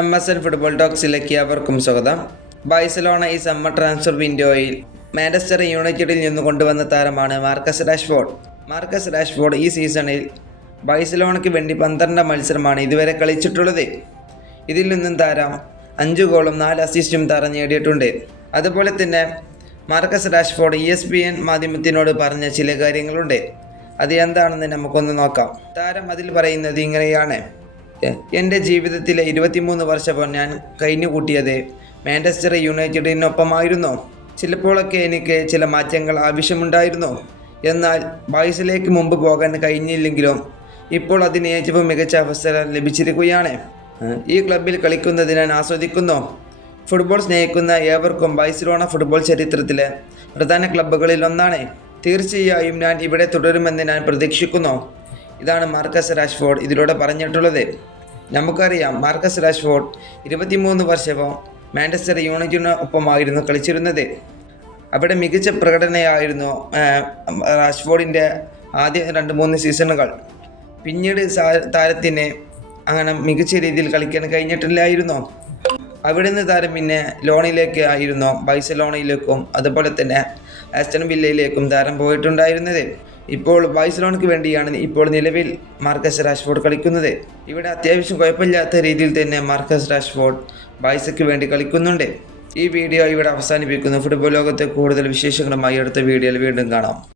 MSN football ടോക്സിലേക്ക് അവർക്കും സ്വാഗതം. Barcelona ഈ സമ്മർ ട്രാൻസ്ഫർ വിൻഡോയിൽ മാഞ്ചസ്റ്റർ യുണൈറ്റഡിൽ നിന്ന് കൊണ്ടുവന്ന താരമാണ് മാർക്കസ് രാഷ്ഫോർഡ്. മാർക്കസ് രാഷ്ഫോർഡ് ഈ സീസണിൽ ബാഴ്സലോണയ്ക്ക് വേണ്ടി 12 മത്സരമാണ് ഇതുവരെ കളിച്ചിട്ടുള്ളത്. ഇതിൽ നിന്നും താരം 5 ഗോളും 4 അസിസ്റ്റും താരം നേടിയിട്ടുണ്ട്. അതുപോലെ തന്നെ മാർക്കസ് രാഷ്ഫോർഡ് ESPN മാധ്യമത്തിനോട് പറഞ്ഞ ചില കാര്യങ്ങളുണ്ട്. അത് എന്താണെന്ന് നമുക്കൊന്ന് നോക്കാം. താരം അതിൽ പറയുന്നത് ഇങ്ങനെയാണ്: എൻ്റെ ജീവിതത്തിലെ 23 വർഷവും ഞാൻ കഴിഞ്ഞുകൂട്ടിയത് മാഞ്ചസ്റ്റർ യുണൈറ്റഡിനൊപ്പമായിരുന്നു. ചിലപ്പോഴൊക്കെ എനിക്ക് ചില മാറ്റങ്ങൾ ആവശ്യമുണ്ടായിരുന്നു. എന്നാൽ ബാഴ്സയിലേക്ക് മുമ്പ് പോകാൻ കഴിഞ്ഞില്ലെങ്കിലും ഇപ്പോൾ അതിന് ഏറ്റവും മികച്ച അവസരം ലഭിച്ചിരിക്കുകയാണ്. ഈ ക്ലബ്ബിൽ കളിക്കുന്നത് ഞാൻ ആസ്വദിക്കുന്നു. ഫുട്ബോൾ സ്നേഹിക്കുന്ന ഏവർക്കും ബാഴ്സലോണ ഫുട്ബോൾ ചരിത്രത്തിലെ പ്രധാന ക്ലബ്ബുകളിൽ ഒന്നാണ്. തീർച്ചയായും ഞാൻ ഇവിടെ തുടരുമെന്ന് ഞാൻ പ്രതീക്ഷിക്കുന്നു. ഇതാണ് മാർക്കസ് രാഷ്ഫോർഡ് ഇതിലൂടെ പറഞ്ഞിട്ടുള്ളത്. നമുക്കറിയാം, മാർക്കസ് രാഷ്ഫോർഡ് 23 വർഷവും മാഞ്ചസ്റ്റർ യുണൈറ്റഡിനൊപ്പമായിരുന്നു കളിച്ചിരുന്നത്. അവിടെ മികച്ച പ്രകടനയായിരുന്നു രാഷ്ഫോർഡിൻ്റെ ആദ്യ 2-3 സീസണുകൾ. പിന്നീട് താരത്തിന് അങ്ങനെ മികച്ച രീതിയിൽ കളിക്കാൻ കഴിഞ്ഞിട്ടില്ലായിരുന്നു. അവിടെ നിന്ന് താരം പിന്നെ ലോണിലേക്ക് ആയിരുന്നു ബാഴ്സലോണയിലേക്കും അതുപോലെ തന്നെ ആസ്റ്റൺ വില്ലയിലേക്കും താരം പോയിട്ടുണ്ടായിരുന്നത്. ഇപ്പോൾ ബാഴ്സലോണയ്ക്ക് വേണ്ടിയാണ് ഇപ്പോൾ നിലവിൽ മാർക്കസ് രാഷ്ഫോർഡ് കളിക്കുന്നത്. ഇവിടെ അത്യാവശ്യം കുഴപ്പമില്ലാത്ത രീതിയിൽ തന്നെ മാർക്കസ് രാഷ്ഫോർഡ് ബാഴ്സയ്ക്ക് വേണ്ടി കളിക്കുന്നുണ്ട്. ഈ വീഡിയോ ഇവിടെ അവസാനിപ്പിക്കുന്നു. ഫുട്ബോൾ ലോകത്തെ കൂടുതൽ വിശേഷങ്ങളുമായി അടുത്ത വീഡിയോയിൽ വീണ്ടും കാണാം.